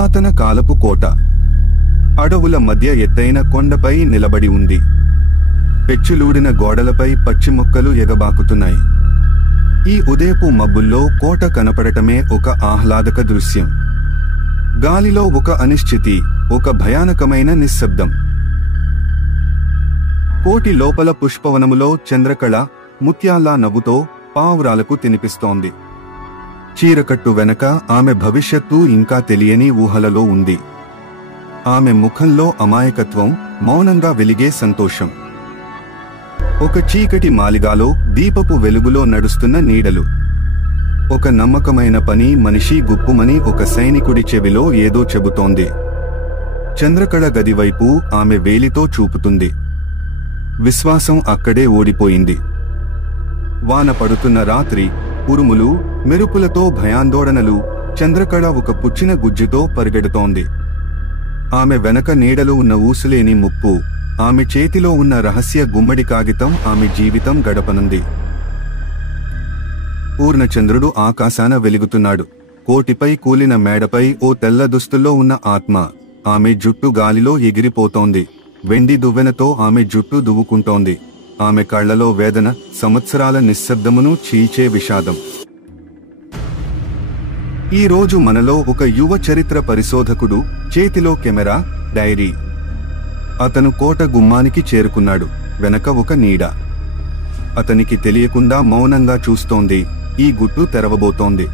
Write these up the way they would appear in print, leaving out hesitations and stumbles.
పురాతన కాలపు కోట అడవుల మధ్య ఎత్తైన కొండపై నిలబడి ఉంది. పెచ్చులూడిన గోడలపై పచ్చి మొక్కలు ఎగబాకుతున్నాయి. ఈ ఉదయపు మబ్బుల్లో కోట కనపడటమే ఒక ఆహ్లాదక దృశ్యం. గాలిలో ఒక అనిశ్చితి, ఒక భయానకమైన నిశ్శబ్దం. కోటి లోపల పుష్పవనములో చంద్రకళ ముత్యాల్లా నవ్వుతో పావురాలకు తినిపిస్తోంది. చీరకట్టు వెనక ఆమె భవిష్యత్తు ఇంకా తెలియని ఊహలలో ఉంది. ఆమె ముఖంలో అమాయకత్వం, మౌనంగా వెలిగే సంతోషం. ఒక చీకటి మాలిగాలో దీపపు వెలుగులో నడుస్తున్న నీడలు. ఒక నమ్మకమైన పని మనిషి గుప్పుమని ఒక సైనికుడి చెవిలో ఏదో చెబుతోంది. చంద్రకళ గదివైపు ఆమె వేలితో చూపుతుంది. విశ్వాసం అక్కడే ఓడిపోయింది. వాన పడుతున్న రాత్రి, ఉరుములు, మెరుపులతో భయాందోళనలు. చంద్రకళ ఒక పుచ్చిన గుజ్జుతో పరిగెడుతోంది. ఆమె వెనక నీడలు ఉన్న ఊసులేని ముప్పు, ఆమె చేతిలో ఉన్న రహస్య గుమ్మడి కాగితం ఆమె జీవితం గడపనుంది. పూర్ణచంద్రుడు ఆకాశాన వెలుగుతున్నాడు. కోటిపై కూలిన మేడపై ఓ తెల్ల దుస్తుల్లో ఉన్న ఆత్మ. ఆమె జుట్టు గాలిలో ఎగిరిపోతోంది. వెండి దువ్వెనతో ఆమె జుట్టు దువ్వుకుంటోంది. ఆమె కళ్లలో వేదన, సంవత్సరాల నిశ్శబ్దమును చీల్చే విషాదం. ఈ రోజు మనలో ఒక యువ చరిత్ర పరిశోధకుడు, చేతిలో కెమెరా, డైరీ. అతను కోట గుమ్మానికి చేరుకున్నాడు. వెనక ఒక నీడ అతనికి తెలియకుండా మౌనంగా చూస్తోంది. ఈ గుట్టు తెరవబోతోంది.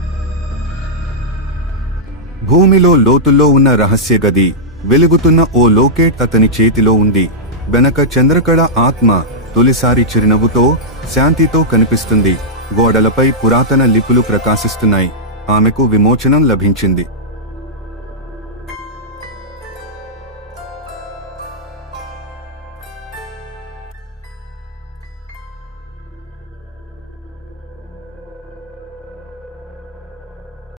భూమిలో లోతుల్లో ఉన్న రహస్య గది. వెలుగుతున్న ఓ లోకేట్ అతని చేతిలో ఉంది. వెనక చంద్రకళ ఆత్మ తొలిసారి చిరునవ్వుతో, శాంతితో కనిపిస్తుంది. గోడలపై పురాతన లిపులు ప్రకాశిస్తున్నాయి. ఆమెకు విమోచనం లభించింది.